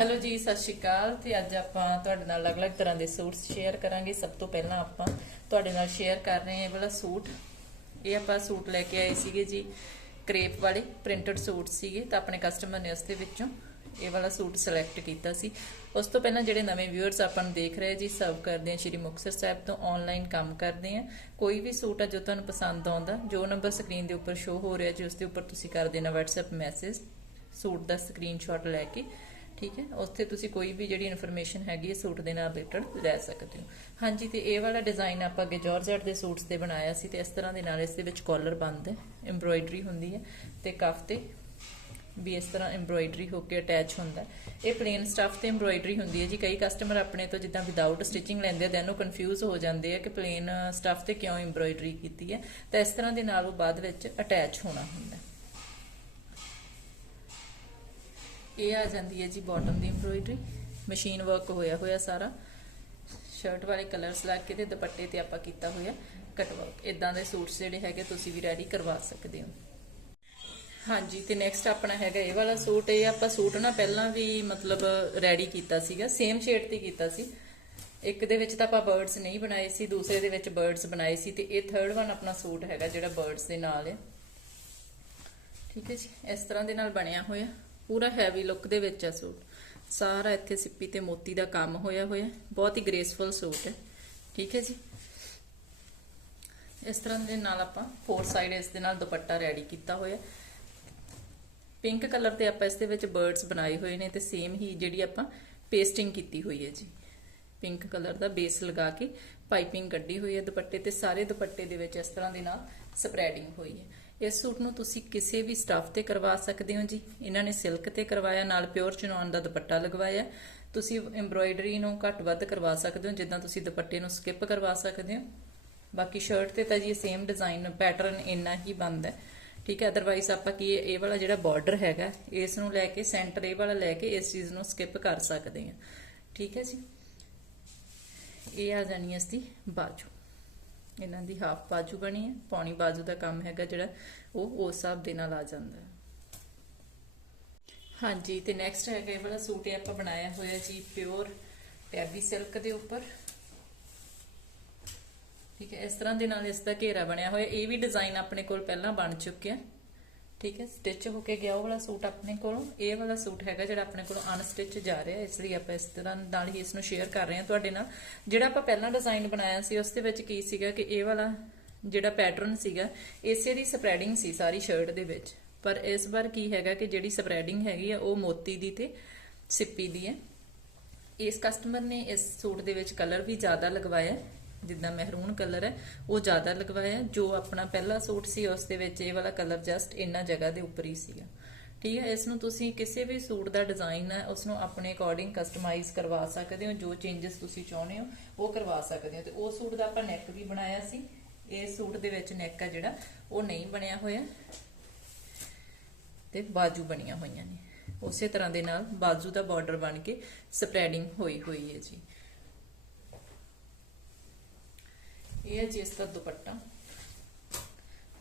Hello ਜੀ, ਸਤਿ ਸ਼੍ਰੀ ਅਕਾਲ ਤੇ ਅੱਜ ਆਪਾਂ ਤੁਹਾਡੇ ਨਾਲ ਅਲੱਗ-ਅਲੱਗ ਤਰ੍ਹਾਂ ਦੇ ਸੂਟ ਸ਼ੇਅਰ ਕਰਾਂਗੇ। ਸਭ ਤੋਂ ਪਹਿਲਾਂ ਆਪਾਂ ਤੁਹਾਡੇ ਨਾਲ ਸ਼ੇਅਰ ਕਰ ਰਹੇ ਹਾਂ ਇਹ ਵਾਲਾ ਸੂਟ। ਇਹ ਆਪਾਂ ਸੂਟ ਲੈ ਕੇ ਆਏ ਸੀਗੇ ਜੀ, ਕ੍ਰੇਪ ਵਾਲੇ ਪ੍ਰਿੰਟਡ ਸੂਟ ਸੀਗੇ ਤਾਂ ਆਪਣੇ ਕਸਟਮਰ ਨੇ ਉਸ ਦੇ ਵਿੱਚੋਂ ਇਹ ਵਾਲਾ ਸੂਟ ਸਿਲੈਕਟ ਕੀਤਾ ਸੀ। ਉਸ ਤੋਂ ਪਹਿਲਾਂ ਜਿਹੜੇ ਨਵੇਂ ਵਿਊਅਰਸ ਆਪਾਂ ਨੂੰ ਦੇਖ ਰਹੇ ਜੀ ਸਰਵ ਕਰਦੇ ਆ ਸ਼੍ਰੀ ਮੁਕਤਸਰ ਸਾਹਿਬ ਤੋਂ ਆਨਲਾਈਨ ਕੰਮ ਕਰਦੇ ਆ। ਕੋਈ ਵੀ ਸੂਟ ਆ ਜੋ ਤੁਹਾਨੂੰ ਪਸੰਦ ਆਉਂਦਾ, ਜੋ ਨੰਬਰ ਸਕਰੀਨ ਦੇ ਉੱਪਰ ਸ਼ੋ ਹੋ ਰਿਹਾ ਜੀ ਉਸ ਦੇ ਉੱਪਰ ਤੁਸੀਂ ਕਰ ਦੇਣਾ WhatsApp ਮੈਸੇਜ ਸੂਟ ਦਾ ਸਕਰੀਨਸ਼ਾਟ ਲੈ ਕੇ। ਠੀਕ ਹੈ? ਉੱਥੇ ਤੁਸੀਂ ਕੋਈ ਵੀ ਜਿਹੜੀ ਇਨਫੋਰਮੇਸ਼ਨ ਹੈਗੀ ਹੈ, ਸੂਟ ਦੇ ਨਾਲ ਰਿਲੇਟਡ ਲੈ ਸਕਦੇ ਹੋ। ਹਾਂਜੀ, ਤੇ ਇਹ ਵਾਲਾ ਡਿਜ਼ਾਈਨ ਆਪਾਂ ਅੱਗੇ ਜਾਰਜਟ ਦੇ ਸੂਟਸ ਤੇ ਬਣਾਇਆ ਸੀ ਤੇ ਇਸ ਤਰ੍ਹਾਂ ਦੇ ਨਾਲ ਇਸ ਦੇ ਵਿੱਚ ਕਾਲਰ ਬੰਦ ਹੈ ਐਮਬ੍ਰੋਇਡਰੀ ਹੁੰਦੀ ਹੈ ਤੇ ਕਫ ਤੇ ਵੀ ਇਸ ਤਰ੍ਹਾਂ ਐਮਬ੍ਰੋਇਡਰੀ ਹੋ ਕੇ ਅਟੈਚ ਹੁੰਦਾ ਇਹ ਪਲੇਨ ਸਟਫ ਤੇ ਐਮਬ੍ਰੋਇਡਰੀ ਹੁੰਦੀ ਹੈ ਜੀ। ਕਈ ਕਸਟਮਰ ਆਪਣੇ ਤੋਂ ਜਿੱਦਾਂ ਵਿਦਆਊਟ ਸਟਿਚਿੰਗ ਲੈਂਦੇ ਆ ਦੈਨ ਉਹ ਕਨਫਿਊਜ਼ ਹੋ ਜਾਂਦੇ ਆ ਕਿ ਪਲੇਨ ਸਟਫ ਤੇ ਕਿਉਂ ਐਮਬ੍ਰੋਇਡਰੀ ਕੀਤੀ ਹੈ। ਤਾਂ ਇਸ ਤਰ੍ਹਾਂ ਦੇ ਨਾਲ ਉਹ ਬਾਅਦ ਵਿੱਚ ਅਟੈਚ ਹੋਣਾ ਹੁੰਦਾ ਹੈ। ਇਹ ਆ ਜਾਂਦੀ ਹੈ ਜੀ ਬਾਟਮ ਦੀ ਐਮਬ੍ਰੋਇਡਰੀ ਮਸ਼ੀਨ ਵਰਕ ਹੋਇਆ ਹੋਇਆ ਸਾਰਾ। ਸ਼ਰਟ ਵਾਲੇ ਕਲਰਸ ਲਾ ਕੇ ਤੇ ਦੁਪੱਟੇ ਤੇ ਆਪਾਂ ਕੀਤਾ ਹੋਇਆ ਕਟ ਵਰਕ ਇਦਾਂ ਦੇ ਸੂਟਸ ਜਿਹੜੇ ਹੈਗੇ ਤੁਸੀਂ ਵੀ ਰੈਡੀ ਕਰਵਾ ਸਕਦੇ ਹੋ। ਹਾਂਜੀ, ਤੇ ਨੈਕਸਟ ਆਪਣਾ ਹੈਗਾ ਇਹ ਵਾਲਾ ਸੂਟ। ਇਹ ਆਪਾਂ ਸੂਟ ਨਾ ਪਹਿਲਾਂ ਵੀ ਮਤਲਬ ਰੈਡੀ ਕੀਤਾ ਸੀਗਾ ਸੇਮ ਸ਼ੇਡ ਤੇ ਕੀਤਾ ਸੀ। ਇੱਕ ਦੇ ਵਿੱਚ ਤਾਂ ਆਪਾਂ ਬਰਡਸ ਨਹੀਂ ਬਣਾਏ ਸੀ, ਦੂਸਰੇ ਦੇ ਵਿੱਚ ਬਰਡਸ ਬਣਾਏ ਸੀ ਤੇ ਇਹ ਥਰਡ ਵਨ ਆਪਣਾ ਸੂਟ ਹੈਗਾ ਜਿਹੜਾ ਬਰਡਸ ਦੇ ਨਾਲ ਹੈ। ਠੀਕ ਹੈ ਜੀ, ਇਸ ਤਰ੍ਹਾਂ ਦੇ ਨਾਲ ਬਣਿਆ ਹੋਇਆ। ਪੂਰਾ ਹੈਵੀ ਲੁੱਕ ਦੇ ਵਿੱਚ ਹੈ ਸੂਟ। ਸਾਰਾ ਇੱਥੇ ਸਿੱਪੀ ਤੇ ਮੋਤੀ ਦਾ ਕੰਮ ਹੋਇਆ ਹੋਇਆ ਬਹੁਤ ਹੀ ਗ੍ਰੇਸਫੁਲ ਸੂਟ ਹੈ। ਠੀਕ ਹੈ ਜੀ? ਇਸ ਤਰ੍ਹਾਂ ਦੇ ਨਾਲ ਆਪਾਂ ਫੋਰ ਸਾਈਡ ਇਸ ਦੇ ਨਾਲ ਦੁਪੱਟਾ ਰੈਡੀ ਕੀਤਾ ਹੋਇਆ ਪਿੰਕ ਕਲਰ ਤੇ ਆਪਾਂ ਇਸ ਦੇ ਵਿੱਚ ਬਰਡਸ ਬਣਾਏ ਹੋਏ ਨੇ ਤੇ ਸੇਮ ਹੀ ਜਿਹੜੀ ਆਪਾਂ ਪੇਸਟਿੰਗ ਕੀਤੀ ਹੋਈ ਹੈ ਜੀ। ਪਿੰਕ ਕਲਰ ਦਾ ਬੇਸ ਲਗਾ ਕੇ ਪਾਈਪਿੰਗ ਕੱਢੀ ਹੋਈ ਹੈ ਦੁਪੱਟੇ ਤੇ। ਸਾਰੇ ਦੁਪੱਟੇ ਦੇ ਵਿੱਚ ਇਸ ਤਰ੍ਹਾਂ ਦੇ ਨਾਲ ਸਪਰੈਡਿੰਗ ਹੋਈ ਹੈ। ਇਸ ਸੂਟ ਨੂੰ ਤੁਸੀਂ ਕਿਸੇ ਵੀ ਸਟੱਫ ਤੇ ਕਰਵਾ ਸਕਦੇ ਹੋ ਜੀ। ਇਹਨਾਂ ਨੇ ਸਿਲਕ ਤੇ ਕਰਵਾਇਆ, ਨਾਲ ਪਿਓਰ ਚਨੌਨ ਦਾ ਦੁਪੱਟਾ ਲਗਵਾਇਆ। ਤੁਸੀਂ ਐਮਬ੍ਰੋਇਡਰੀ ਨੂੰ ਘੱਟ ਵੱਧ ਕਰਵਾ ਸਕਦੇ ਹੋ, ਜਿੱਦਾਂ ਤੁਸੀਂ ਦੁਪੱਟੇ ਨੂੰ ਸਕਿਪ ਕਰਵਾ ਸਕਦੇ ਹੋ। ਬਾਕੀ ਸ਼ਰਟ ਤੇ ਤਾਂ ਜੀ ਸੇਮ ਡਿਜ਼ਾਈਨ ਪੈਟਰਨ ਇੰਨਾ ਹੀ ਬੰਦ ਠੀਕ ਹੈ ਅਦਰਵਾਈਜ਼ ਆਪਾਂ ਕੀ ਇਹ ਵਾਲਾ ਜਿਹੜਾ ਬਾਰਡਰ ਹੈਗਾ, ਇਸ ਨੂੰ ਲੈ ਕੇ ਸੈਂਟਰ ਇਹ ਵਾਲਾ ਲੈ ਕੇ ਇਸ ਚੀਜ਼ ਨੂੰ ਸਕਿਪ ਕਰ ਸਕਦੇ ਹਾਂ। ਠੀਕ ਹੈ ਜੀ। ਇਹ ਆ ਜਾਣੀ ਇਸ ਦੀ ਬਾਜੂ। ਇਹਨਾਂ ਦੀ ਹਾਫ ਬਾਜੂ ਬਣੀ ਹੈ, ਪੌਣੀ ਬਾਜੂ ਦਾ ਕੰਮ ਹੈਗਾ ਜਿਹੜਾ, ਉਹ ਉਸ ਹਿਸਾਬ ਦੇ ਨਾਲ ਆ ਜਾਂਦਾ ਹੈ। ਹਾਂਜੀ, ਤੇ ਨੈਕਸਟ ਹੈਗਾ ਇਹ ਵਾਲਾ ਸੂਟ ਇਹ ਆਪਾਂ ਬਣਾਇਆ ਹੋਇਆ ਜੀ ਪਿਓਰ ਟੈਬੀ ਸਿਲਕ ਦੇ ਉੱਪਰ। ਠੀਕ ਹੈ, ਇਸ ਤਰ੍ਹਾਂ ਦੇ ਨਾਲ ਇਸ ਦਾ ਘੇਰਾ ਬਣਿਆ ਹੋਇਆ, ਇਹ ਵੀ ਡਿਜ਼ਾਈਨ ਆਪਣੇ ਕੋਲ ਪਹਿਲਾਂ ਬਣ ਚੁੱਕਿਆ। ਠੀਕ ਹੈ ਸਟਿਚ ਹੋ ਕੇ ਗਿਆ ਉਹ ਵਾਲਾ ਸੂਟ ਆਪਣੇ ਕੋਲੋਂ। ਇਹ ਵਾਲਾ ਸੂਟ ਹੈਗਾ ਜਿਹੜਾ ਆਪਣੇ ਕੋਲੋਂ ਅਨਸਟਿਚ ਜਾ ਰਿਹਾ ਇਸ ਲਈ ਆਪਾਂ ਇਸ ਤਰ੍ਹਾਂ ਨਾਲ ਹੀ ਇਸ ਨੂੰ ਸ਼ੇਅਰ ਕਰ ਰਹੇ ਹਾਂ ਤੁਹਾਡੇ ਨਾਲ। ਜਿਹੜਾ ਆਪਾਂ ਪਹਿਲਾਂ ਡਿਜ਼ਾਈਨ ਬਣਾਇਆ ਸੀ, ਉਸ ਦੇ ਵਿੱਚ ਕੀ ਸੀਗਾ ਕਿ ਇਹ ਵਾਲਾ ਜਿਹੜਾ ਪੈਟਰਨ ਸੀਗਾ, ਇਸੇ ਦੀ ਸਪਰੈਡਿੰਗ ਸੀ ਸਾਰੀ ਸ਼ਰਟ ਦੇ ਵਿੱਚ। ਪਰ ਇਸ ਵਾਰ ਕੀ ਹੈਗਾ ਕਿ ਜਿਹੜੀ ਸਪਰੈਡਿੰਗ ਹੈਗੀ ਆ, ਉਹ ਮੋਤੀ ਦੀ ਤੇ ਸਿੱਪੀ ਦੀ ਹੈ। ਇਸ ਕਸਟਮਰ ਨੇ ਇਸ ਸੂਟ ਦੇ ਵਿੱਚ ਕਲਰ ਵੀ ਜ਼ਿਆਦਾ ਲਗਵਾਇਆ ਜਿੱਦਾਂ ਮਹਿਰੂਨ ਕਲਰ ਹੈ, ਉਹ ਜ਼ਿਆਦਾ ਲਗਵਾਇਆ ਜੋ ਆਪਣਾ ਪਹਿਲਾ ਸੂਟ ਸੀ, ਉਸ ਦੇ ਵਿੱਚ ਇਹ ਵਾਲਾ ਕਲਰ ਜਸਟ ਇੰਨਾ ਜਗ੍ਹਾ ਦੇ ਉੱਪਰ ਹੀ ਸੀਗਾ। ਠੀਕ ਹੈ, ਇਸ ਨੂੰ ਤੁਸੀਂ ਕਿਸੇ ਵੀ ਸੂਟ ਦਾ ਡਿਜ਼ਾਈਨ ਹੈ ਉਸ ਨੂੰ ਆਪਣੇ ਅਕੋਰਡਿੰਗ ਕਸਟਮਾਈਜ਼ ਕਰਵਾ ਸਕਦੇ ਹੋ, ਜੋ ਚੇਂਜਸ ਤੁਸੀਂ ਚਾਹੁੰਦੇ ਹੋ, ਉਹ ਕਰਵਾ ਸਕਦੇ ਹੋ। ਤੇ ਉਹ ਸੂਟ ਦਾ ਆਪਾਂ ਨੈਕ ਵੀ ਬਣਾਇਆ ਸੀ, ਇਹ ਸੂਟ ਦੇ ਵਿੱਚ ਨੈਕ ਆ ਜਿਹੜਾ, ਉਹ ਨਹੀਂ ਬਣਿਆ ਹੋਇਆ। ਤੇ ਬਾਜੂ ਬਣੀਆਂ ਹੋਈਆਂ ਨੇ। ਉਸੇ ਤਰ੍ਹਾਂ ਦੇ ਨਾਲ ਬਾਜੂ ਦਾ ਬਾਰਡਰ ਬਣ ਕੇ ਸਪਰੈਡਿੰਗ ਹੋਈ ਹੋਈ ਹੈ ਜੀ। ਇਹ ਹੈ ਜੀ ਇਸ ਦਾ ਦੁਪੱਟਾ।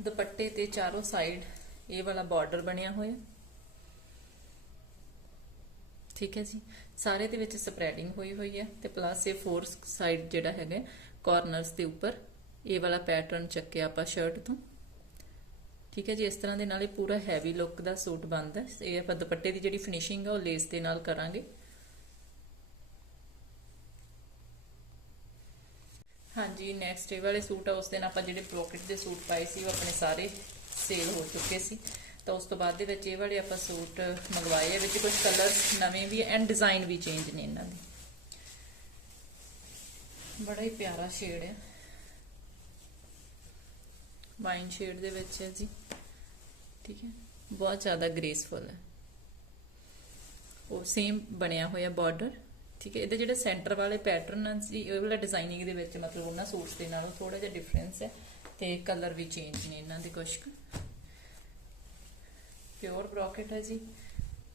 ਦੁਪੱਟੇ ਤੇ ਚਾਰੋਂ ਸਾਈਡ ਇਹ ਵਾਲਾ ਬਾਰਡਰ ਬਣਿਆ ਹੋਇਆ। ਠੀਕ ਹੈ ਜੀ। ਸਾਰੇ ਦੇ ਵਿੱਚ ਸਪਰੈਡਿੰਗ ਹੋਈ ਹੋਈ ਹੈ ਤੇ ਪਲੱਸ ਇਹ ਫੋਰ ਸਾਈਡ ਜਿਹੜਾ ਹੈਗਾ ਕਾਰਨਰਸ ਦੇ ਉੱਪਰ ਇਹ ਵਾਲਾ ਪੈਟਰਨ ਚੱਕਿਆ ਆਪਾਂ ਸ਼ਰਟ ਤੋਂ। ਠੀਕ ਹੈ ਜੀ। ਇਸ ਤਰ੍ਹਾਂ ਦੇ ਨਾਲ ਇਹ ਪੂਰਾ ਹੈਵੀ ਲੁੱਕ ਦਾ ਸੂਟ ਬਣਦਾ ਇਹ ਆਪਾਂ ਦੁਪੱਟੇ ਦੀ ਜਿਹੜੀ ਫਿਨਿਸ਼ਿੰਗ ਹੈ ਉਹ ਲੇਸ ਦੇ ਨਾਲ ਕਰਾਂਗੇ। ਹਾਂਜੀ ਨੈਕਸਟ ਇਹ ਵਾਲੇ ਸੂਟ ਆ, ਉਸ ਦਿਨ ਆਪਾਂ ਜਿਹੜੇ ਬ੍ਰੋਕਟ ਦੇ ਸੂਟ ਪਾਏ ਸੀ, ਉਹ ਆਪਣੇ ਸਾਰੇ ਸੇਲ ਹੋ ਚੁੱਕੇ ਸੀ। ਤਾਂ ਉਸ ਤੋਂ ਬਾਅਦ ਦੇ ਵਿੱਚ ਇਹ ਵਾਲੇ ਆਪਾਂ ਸੂਟ ਮੰਗਵਾਏ ਆ, ਵਿੱਚ ਕੁਝ ਕਲਰ ਨਵੇਂ ਵੀ ਐਂਡ ਡਿਜ਼ਾਈਨ ਵੀ ਚੇਂਜ ਨੇ ਇਹਨਾਂ ਦੇ। ਬੜਾ ਹੀ ਪਿਆਰਾ ਸ਼ੇਡ ਹੈ ਵਾਈਨ ਸ਼ੇਡ ਦੇ ਵਿੱਚ ਹੈ ਜੀ। ਠੀਕ ਹੈ? ਬਹੁਤ ਜ਼ਿਆਦਾ ਗ੍ਰੇਸਫੁਲ ਹੈ। ਉਹ ਸੇਮ ਬਣਿਆ ਹੋਇਆ ਬਾਰਡਰ ਠੀਕ ਹੈ, ਇਹਦੇ ਜਿਹੜੇ ਸੈਂਟਰ ਵਾਲੇ ਪੈਟਰਨ ਆ ਜੀ, ਇਹ ਵਾਲਾ ਡਿਜ਼ਾਈਨਿੰਗ ਦੇ ਵਿੱਚ ਮਤਲਬ ਉਹਨਾਂ ਸੂਟਸ ਦੇ ਨਾਲੋਂ ਥੋੜਾ ਜਿਹਾ ਡਿਫਰੈਂਸ ਹੈ ਤੇ ਕਲਰ ਵੀ ਚੇਂਜ ਨੇ ਇਹਨਾਂ ਦੇ ਕੁਝ ਪਿਓਰ ਬ੍ਰੋਕਟ ਹੈ ਜੀ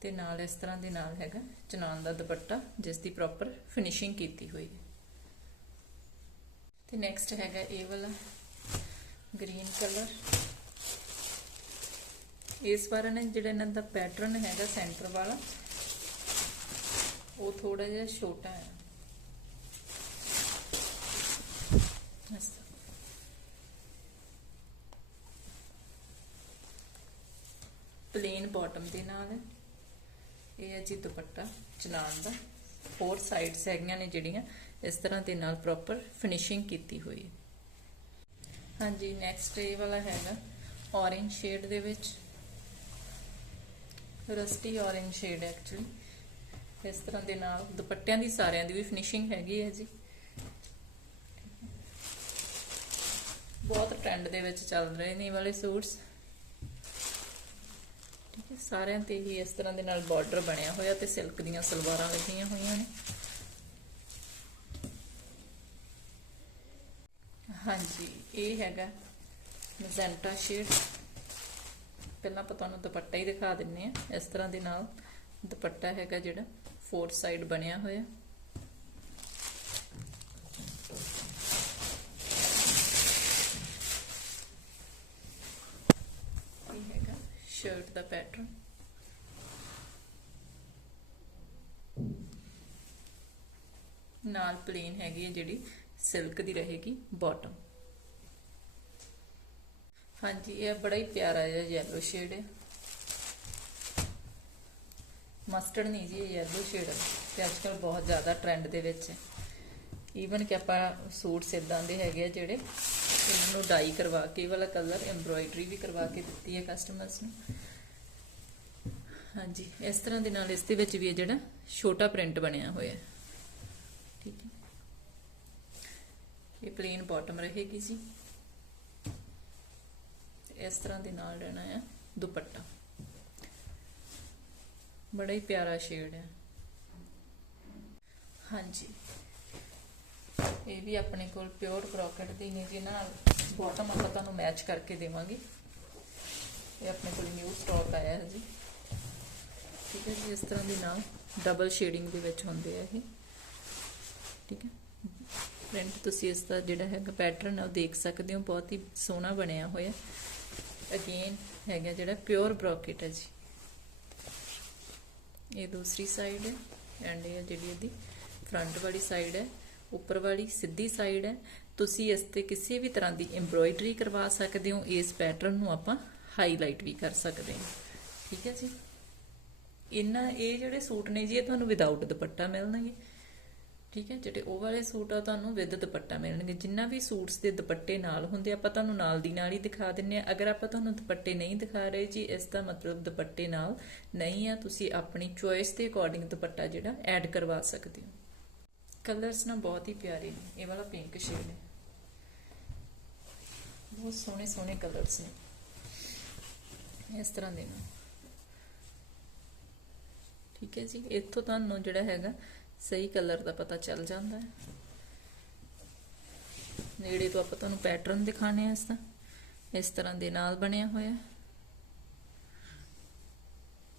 ਤੇ ਨਾਲ ਇਸ ਤਰ੍ਹਾਂ ਦੇ ਨਾਲ ਹੈਗਾ ਚਨਾਨ ਦਾ ਦੁਪੱਟਾ, ਜਿਸ ਦੀ ਪ੍ਰੋਪਰ ਫਿਨਿਸ਼ਿੰਗ ਕੀਤੀ ਹੋਈ ਹੈ। ਤੇ ਨੈਕਸਟ ਹੈਗਾ ਇਹ ਵਾਲਾ ਗ੍ਰੀਨ ਕਲਰ ਇਸ ਵਾਰ ਨੇ ਜਿਹੜਾ ਇਹਨਾਂ ਦਾ ਪੈਟਰਨ ਹੈਗਾ ਸੈਂਟਰ ਵਾਲਾ ਉਹ ਥੋੜਾ ਜਿਹਾ ਛੋਟਾ ਹੈ। ਪਲੇਨ ਬਾਟਮ ਦੇ ਨਾਲ ਇਹ ਹੈ ਜੀ ਦੁਪੱਟਾ ਚਲਾਉਣ ਦਾ। ਫੋਰ ਸਾਈਡਸ ਹੈਗੀਆਂ ਨੇ ਜਿਹੜੀਆਂ, ਇਸ ਤਰ੍ਹਾਂ ਦੇ ਨਾਲ ਪ੍ਰੋਪਰ ਫਿਨਿਸ਼ਿੰਗ ਕੀਤੀ ਹੋਈ ਹਾਂਜੀ ਨੈਕਸਟ ਇਹ ਵਾਲਾ ਹੈਗਾ, orange ਸ਼ੇਡ ਦੇ ਵਿੱਚ। ਰਸਟੀ orange ਸ਼ੇਡ ਐਕਚੁਅਲੀ ਇਸ ਤਰ੍ਹਾਂ ਦੇ ਨਾਲ ਦੁਪੱਟਿਆਂ ਦੀ ਸਾਰਿਆਂ ਦੀ ਵੀ ਫਿਨਿਸ਼ਿੰਗ ਹੈਗੀ ਹੈ ਜੀ। ਬਹੁਤ ਟ੍ਰੈਂਡ ਦੇ ਵਿੱਚ ਚੱਲ ਰਹੇ ਨੇ ਇਹ ਵਾਲੇ ਸੂਟਸ ਠੀਕ ਹੈ, ਸਾਰਿਆਂ ਤੇ ਹੀ ਇਸ ਤਰ੍ਹਾਂ ਦੇ ਨਾਲ ਬਾਰਡਰ ਬਣਿਆ ਹੋਇਆ ਤੇ ਸਿਲਕ ਦੀਆਂ ਸਲਵਾਰਾਂ ਲੱਗੀਆਂ ਹੋਈਆਂ ਨੇ। ਹਾਂਜੀ, ਇਹ ਹੈਗਾ ਮੈਜੈਂਟਾ ਸ਼ੇਡ ਪਹਿਲਾਂ ਆਪਾਂ ਤੁਹਾਨੂੰ ਦੁਪੱਟਾ ਹੀ ਦਿਖਾ ਦਿੰਨੇ ਆ, ਇਸ ਤਰ੍ਹਾਂ ਦੇ ਨਾਲ ਦੁਪੱਟਾ ਹੈਗਾ ਜਿਹੜਾ। ਫੋਰ ਸਾਈਡ ਬਣਿਆ ਹੋਇਆ। ਇਹ ਹੈਗਾ ਸ਼ਰਟ ਦਾ ਪੈਟਰਨ ਨਾਲ ਪਲੇਨ ਹੈਗੀ ਹੈ ਜਿਹੜੀ ਸਿਲਕ ਦੀ ਰਹੇਗੀ ਬਾਟਮ ਹਾਂਜੀ, ਇਹ ਬੜਾ ਹੀ ਪਿਆਰਾ ਜਿਹਾ ਯੈਲੋ ਸ਼ੇਡ ਹੈ। ਮਸਟਰਡ ਨਹੀਂ ਜੀ, ਇਹ yellow ਸ਼ੇਡ ਹੈ ਅੱਜ ਅੱਜਕੱਲ ਬਹੁਤ ਜ਼ਿਆਦਾ ਟ੍ਰੈਂਡ ਦੇ ਵਿੱਚ ਹੈ। ਈਵਨ ਕਿ ਆਪਾਂ ਸੂਟਸ ਇਦਾਂ ਦੇ ਹੈਗੇ ਆ ਜਿਹੜੇ ਇਹਨਾਂ ਨੂੰ ਡਾਈ ਕਰਵਾ ਕੇ ਵਾਲਾ ਕਲਰ ਐਮਬ੍ਰੋਇਡਰੀ ਵੀ ਕਰਵਾ ਕੇ ਦਿੱਤੀ ਹੈ ਕਸਟਮਰਸ ਨੂੰ। ਹਾਂਜੀ, ਇਸ ਤਰ੍ਹਾਂ ਦੇ ਨਾਲ ਇਸ ਦੇ ਵਿੱਚ ਵੀ ਇਹ ਜਿਹੜਾ ਛੋਟਾ ਪ੍ਰਿੰਟ ਬਣਿਆ ਹੋਇਆ ਹੈ। ਠੀਕ ਹੈ। ਇਹ ਪਲੇਨ ਬਾਟਮ ਰਹੇਗੀ ਜੀ। ਇਸ ਤਰ੍ਹਾਂ ਦੇ ਨਾਲ ਰਹਿਣਾ ਹੈ ਦੁਪੱਟਾ। ਬੜਾ ਹੀ ਪਿਆਰਾ ਸ਼ੇਡ ਹੈ ਹਾਂਜੀ। ਇਹ ਵੀ ਆਪਣੇ ਕੋਲ ਪਿਓਰ ਕਰੋਕਟ ਦੀ ਨੇ ਜੀ ਨਾਲ ਬਾਟਮ ਆਪਾਂ ਤੁਹਾਨੂੰ ਮੈਚ ਕਰਕੇ ਦੇਵਾਂਗੇ। ਇਹ ਆਪਣੇ ਕੋਲ ਨਿਊ ਸਟਾਕ ਆਇਆ ਹੈ ਜੀ। ਠੀਕ ਹੈ ਜੀ, ਇਸ ਤਰ੍ਹਾਂ ਦੇ ਨਾਲ ਡਬਲ ਸ਼ੇਡਿੰਗ ਦੇ ਵਿੱਚ ਹੁੰਦੇ ਆ ਇਹ। ਠੀਕ ਹੈ। ਪ੍ਰਿੰਟ ਤੁਸੀਂ ਇਸ ਦਾ ਜਿਹੜਾ ਹੈਗਾ ਪੈਟਰਨ ਉਹ ਦੇਖ ਸਕਦੇ ਹੋ। ਬਹੁਤ ਹੀ ਸੋਹਣਾ ਬਣਿਆ ਹੋਇਆ। ਅਗੇਨ ਹੈਗਾ ਜਿਹੜਾ ਪਿਓਰ ਬ੍ਰੋਕੇਟ ਹੈ ਜੀ। ਇਹ ਦੂਸਰੀ ਸਾਈਡ ਹੈ ਐਂਡ ਇਹ ਜਿਹੜੀ ਇਹਦੀ ਫਰੰਟ ਵਾਲੀ ਸਾਈਡ ਹੈ, ਉੱਪਰ ਵਾਲੀ ਸਿੱਧੀ ਸਾਈਡ ਹੈ। ਤੁਸੀਂ ਇਸ ਤੇ ਕਿਸੇ ਵੀ ਤਰ੍ਹਾਂ ਦੀ ਐਮਬ੍ਰੋਇਡਰੀ ਕਰਵਾ ਸਕਦੇ ਹੋ, ਇਸ ਪੈਟਰਨ ਨੂੰ ਆਪਾਂ ਹਾਈਲਾਈਟ ਵੀ ਕਰ ਸਕਦੇ ਹਾਂ। ਠੀਕ ਹੈ ਜੀ? ਇਹਨਾਂ ਇਹ ਜਿਹੜੇ ਸੂਟ ਨੇ ਜੀ, ਇਹ ਤੁਹਾਨੂੰ ਵਿਦਆਊਟ ਦੁਪੱਟਾ ਮਿਲਣਗੇ। ਠੀਕ ਹੈ, ਜਿਹੜੇ ਉਹ ਵਾਲੇ ਸੂਟ ਆ, ਤੁਹਾਨੂੰ ਵਿਦ ਦੁਪੱਟਾ ਮਿਲਣਗੇ। ਜਿੰਨਾ ਵੀ ਸੂਟਸ ਦੇ ਦੁਪੱਟੇ ਨਾਲ ਹੁੰਦੇ, ਆਪਾਂ ਤੁਹਾਨੂੰ ਨਾਲ ਦੀ ਨਾਲ ਹੀ ਦਿਖਾ ਦਿੰਨੇ ਆ। ਅਗਰ ਆਪਾਂ ਤੁਹਾਨੂੰ ਦੁਪੱਟੇ ਨਹੀਂ ਦਿਖਾ ਰਹੇ ਜੀ, ਇਸ ਦਾ ਮਤਲਬ ਦੁਪੱਟੇ ਨਾਲ ਨਹੀਂ ਆ। ਤੁਸੀਂ ਆਪਣੀ ਚੋਇਸ ਦੇ ਅਕੋਰਡਿੰਗ ਦੁਪੱਟਾ ਜਿਹੜਾ ਐਡ ਕਰਵਾ ਸਕਦੇ ਹੋ। ਕਲਰਸ ਨਾ ਬਹੁਤ ਹੀ ਪਿਆਰੇ ਨੇ। ਇਹ ਵਾਲਾ ਪਿੰਕ ਸ਼ੇਡ ਹੈ। ਬਹੁਤ ਸੋਹਣੇ ਸੋਹਣੇ ਕਲਰਸ ਨੇ। ਇਸ ਤਰ੍ਹਾਂ ਦੇ ਨੇ। ਠੀਕ ਹੈ ਜੀ, ਇੱਥੋਂ ਤੁਹਾਨੂੰ ਜਿਹੜਾ ਹੈਗਾ ਸਹੀ ਕਲਰ ਦਾ ਪਤਾ ਚੱਲ ਜਾਂਦਾ ਹੈ। ਨੇੜੇ ਤੋਂ ਆਪਾਂ ਤੁਹਾਨੂੰ ਪੈਟਰਨ ਦਿਖਾਣੇ ਆ ਇਸ ਦਾ ਇਸ ਤਰ੍ਹਾਂ ਦੇ ਨਾਲ ਬਣਿਆ ਹੋਇਆ।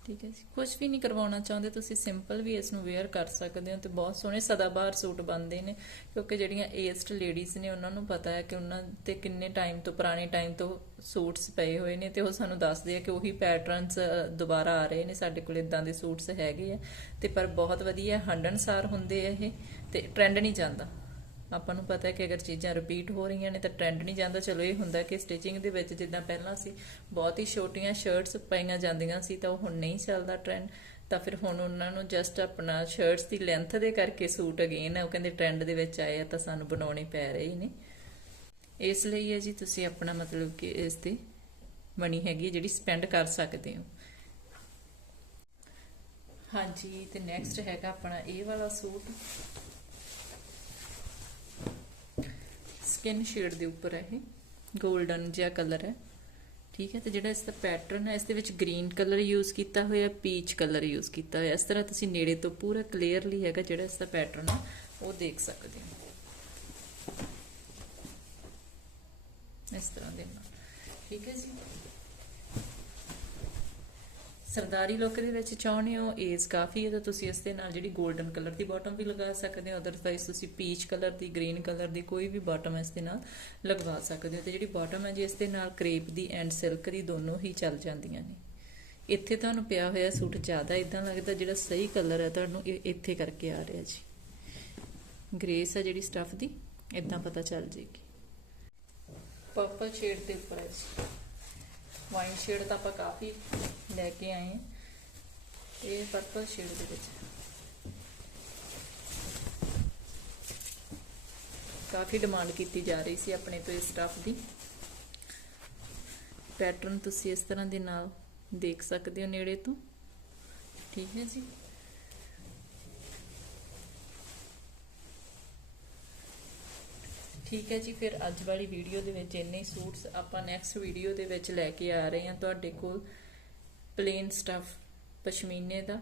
ਠੀਕ ਹੈ ਜੀ। ਕੁਝ ਵੀ ਨਹੀਂ ਕਰਵਾਉਣਾ ਚਾਹੁੰਦੇ, ਤੁਸੀਂ ਸਿੰਪਲ ਵੀ ਇਸ ਨੂੰ ਵੇਅਰ ਕਰ ਸਕਦੇ ਹੋ ਤੇ ਬਹੁਤ ਸੋਹਣੇ ਸਦਾਬਹਾਰ ਸੂਟ ਬਣਦੇ ਨੇ, ਕਿਉਂਕਿ ਜਿਹੜੀਆਂ ਏਜਡ ਲੇਡੀਜ਼ ਨੇ ਉਹਨਾਂ ਨੂੰ ਪਤਾ ਹੈ ਕਿ ਉਹਨਾਂ ਤੇ ਕਿੰਨੇ ਟਾਈਮ ਤੋਂ, ਪੁਰਾਣੇ ਟਾਈਮ ਤੋਂ ਸੂਟਸ ਪਏ ਹੋਏ ਨੇ ਤੇ ਉਹ ਸਾਨੂੰ ਦੱਸਦੇ ਆ ਕਿ ਉਹੀ ਪੈਟਰਨਸ ਦੁਬਾਰਾ ਆ ਰਹੇ ਨੇ, ਸਾਡੇ ਕੋਲ ਇਦਾਂ ਦੇ ਸੂਟਸ ਹੈਗੇ ਆ ਤੇ ਪਰ ਬਹੁਤ ਵਧੀਆ ਹੰਡਨਸਾਰ ਹੁੰਦੇ ਆ ਇਹ ਤੇ ਟ੍ਰੈਂਡ ਨਹੀਂ ਜਾਂਦਾ। ਆਪਾਂ ਨੂੰ ਪਤਾ ਹੈ ਕਿ ਅਗਰ ਚੀਜ਼ਾਂ ਰਿਪੀਟ ਹੋ ਰਹੀਆਂ ਨੇ ਤਾਂ ਟ੍ਰੈਂਡ ਨਹੀਂ ਜਾਂਦਾ। ਚਲੋ, ਇਹ ਹੁੰਦਾ ਕਿ ਸਟਿਚਿੰਗ ਦੇ ਵਿੱਚ ਜਿੱਦਾਂ ਪਹਿਲਾਂ ਸੀ, ਬਹੁਤ ਹੀ ਛੋਟੀਆਂ ਸ਼ਰਟਸ ਪਾਈਆਂ ਜਾਂਦੀਆਂ ਸੀ ਤਾਂ ਉਹ ਹੁਣ ਨਹੀਂ ਚੱਲਦਾ ਟ੍ਰੈਂਡ ਤਾਂ ਫਿਰ ਹੁਣ ਉਹਨਾਂ ਨੂੰ ਜਸਟ ਆਪਣਾ ਸ਼ਰਟਸ ਦੀ ਲੈਂਥ ਦੇ ਕਰਕੇ ਸੂਟ ਅਗੇਨ ਉਹ ਕਹਿੰਦੇ ਟ੍ਰੈਂਡ ਦੇ ਵਿੱਚ ਆਏ ਆ ਤਾਂ ਸਾਨੂੰ ਬਣਾਉਣੇ ਪੈ ਰਹੇ ਨੇ। ਇਸ ਲਈ ਹੈ ਜੀ ਤੁਸੀਂ ਆਪਣਾ ਮਤਲਬ ਕਿ ਇਸ ਤੇ ਮਨੀ ਹੈਗੀ ਹੈ ਜਿਹੜੀ ਸਪੈਂਡ ਕਰ ਸਕਦੇ ਹੋ। ਹਾਂਜੀ, ਤੇ ਨੈਕਸਟ ਹੈਗਾ ਆਪਣਾ ਇਹ ਵਾਲਾ ਸੂਟ। ਸਕਿਨ ਸ਼ੇਡ ਦੇ ਉੱਪਰ ਹੈ ਇਹ। 골ਡਨ ਜਿਹਾ ਕਲਰ ਹੈ। ਠੀਕ ਹੈ, ਤੇ ਜਿਹੜਾ ਇਸ ਦਾ ਪੈਟਰਨ ਹੈ, ਇਸ ਦੇ ਵਿੱਚ ਗ੍ਰੀਨ ਕਲਰ ਯੂਜ਼ ਕੀਤਾ ਹੋਇਆ ਪੀਚ ਕਲਰ ਯੂਜ਼ ਕੀਤਾ ਹੋਇਆ। ਇਸ ਤਰ੍ਹਾਂ ਤੁਸੀਂ ਨੇੜੇ ਤੋਂ ਪੂਰਾ ਕਲੀਅਰਲੀ ਹੈਗਾ ਜਿਹੜਾ ਇਸ ਦਾ ਪੈਟਰਨ ਹੈ, ਉਹ ਦੇਖ ਸਕਦੇ ਹੋ। ਇਸ ਤਰ੍ਹਾਂ ਦੇ ਨਾਲ। ਠੀਕ ਹੈ ਜੀ। ਸਰਦਾਰੀ ਲੁੱਕ ਦੇ ਵਿੱਚ ਚਾਹੁੰਦੇ ਹੋ ਏਜ ਕਾਫੀ ਹੈ ਤਾਂ ਤੁਸੀਂ ਇਸ ਦੇ ਨਾਲ ਜਿਹੜੀ 골ਡਨ ਕਲਰ ਦੀ ਬਾਟਮ ਵੀ ਲਗਾ ਸਕਦੇ ਹੋ ਅਦਰਵਾਈਜ਼ ਤੁਸੀਂ ਪੀਚ ਕਲਰ ਦੀ ਗ੍ਰੀਨ ਕਲਰ ਦੀ ਕੋਈ ਵੀ ਬਾਟਮ ਇਸ ਦੇ ਨਾਲ ਲਗਵਾ ਸਕਦੇ ਹੋ ਤੇ ਜਿਹੜੀ ਬਾਟਮ ਹੈ ਜੀ ਇਸ ਦੇ ਨਾਲ ਕ੍ਰੇਪ ਦੀ ਐਂਡ ਸਿਲਕ ਦੀ ਦੋਨੋਂ ਹੀ ਚੱਲ ਜਾਂਦੀਆਂ ਨੇ। ਇੱਥੇ ਤੁਹਾਨੂੰ ਪਿਆ ਹੋਇਆ ਸੂਟ ਜ਼ਿਆਦਾ ਇਦਾਂ ਲੱਗਦਾ ਜਿਹੜਾ ਸਹੀ ਕਲਰ ਹੈ, ਤੁਹਾਨੂੰ ਇਹ ਇੱਥੇ ਕਰਕੇ ਆ ਰਿਹਾ ਜੀ। ਗ੍ਰੇਸ ਹੈ ਜਿਹੜੀ ਸਟਫ ਦੀ ਇਦਾਂ ਪਤਾ ਚੱਲ ਜੇਗੀ ਪਰਪਲ ਸ਼ੇਡ ਦੇ ਉੱਪਰ ਹੈ ਜੀ। ਵਾਈਨ ਸ਼ੇਡ ਤਾਂ ਆਪਾਂ ਕਾਫੀ ਲੈ ਕੇ ਆਏ ਹਾਂ। ਇਹ ਪਰਪਲ ਸ਼ੇਡ ਦੇ ਵਿੱਚ। ਕਾਫੀ ਡਿਮਾਂਡ ਕੀਤੀ ਜਾ ਰਹੀ ਸੀ ਆਪਣੇ ਤੋਂ ਇਸ ਸਟਫ ਦੀ। ਪੈਟਰਨ ਤੁਸੀਂ ਇਸ ਤਰ੍ਹਾਂ ਦੇ ਨਾਲ ਦੇਖ ਸਕਦੇ ਹੋ ਨੇੜੇ ਤੋਂ। ਠੀਕ ਹੈ ਜੀ। ਠੀਕ ਹੈ ਜੀ, ਫਿਰ ਅੱਜ ਵਾਲੀ ਵੀਡੀਓ ਦੇ ਵਿੱਚ ਇੰਨੇ ਸੂਟਸ ਆਪਾਂ ਨੈਕਸਟ ਵੀਡੀਓ ਦੇ ਵਿੱਚ ਲੈ ਕੇ ਆ ਰਹੇ ਹਾਂ ਤੁਹਾਡੇ ਕੋਲ ਪਲੇਨ ਸਟਫ ਪਸ਼ਮੀਨੇ ਦਾ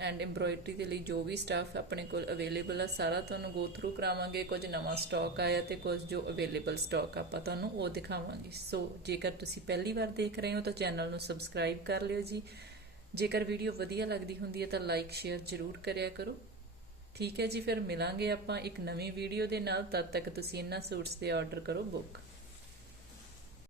ਐਂਡ ਐਮਬ੍ਰੋਇਡਰੀ ਦੇ ਲਈ ਜੋ ਵੀ ਸਟਫ ਆਪਣੇ ਕੋਲ ਅਵੇਲੇਬਲ ਆ, ਸਾਰਾ ਤੁਹਾਨੂੰ ਗੋ ਥਰੂ ਕਰਾਵਾਂਗੇ, ਕੁਝ ਨਵਾਂ ਸਟਾਕ ਆਇਆ ਤੇ ਕੁਝ ਜੋ ਅਵੇਲੇਬਲ ਸਟਾਕ ਆਪਾਂ ਤੁਹਾਨੂੰ ਉਹ ਦਿਖਾਵਾਂਗੇ। ਸੋ ਜੇਕਰ ਤੁਸੀਂ ਪਹਿਲੀ ਵਾਰ ਦੇਖ ਰਹੇ ਹੋ ਤਾਂ ਚੈਨਲ ਨੂੰ ਸਬਸਕ੍ਰਾਈਬ ਕਰ ਲਿਓ ਜੀ। ਜੇਕਰ ਵੀਡੀਓ ਵਧੀਆ ਲੱਗਦੀ ਹੁੰਦੀ ਹੈ ਤਾਂ ਲਾਈਕ ਸ਼ੇਅਰ ਜ਼ਰੂਰ ਕਰਿਆ ਕਰੋ। ਠੀਕ ਹੈ ਜੀ, ਫਿਰ ਮਿਲਾਂਗੇ ਆਪਾਂ ਇੱਕ ਨਵੀਂ ਵੀਡੀਓ ਦੇ ਨਾਲ, ਤਦ ਤੱਕ ਤੁਸੀਂ ਇਹਨਾਂ ਸੂਟਸ ਦੇ ਆਰਡਰ ਕਰੋ ਬੁੱਕ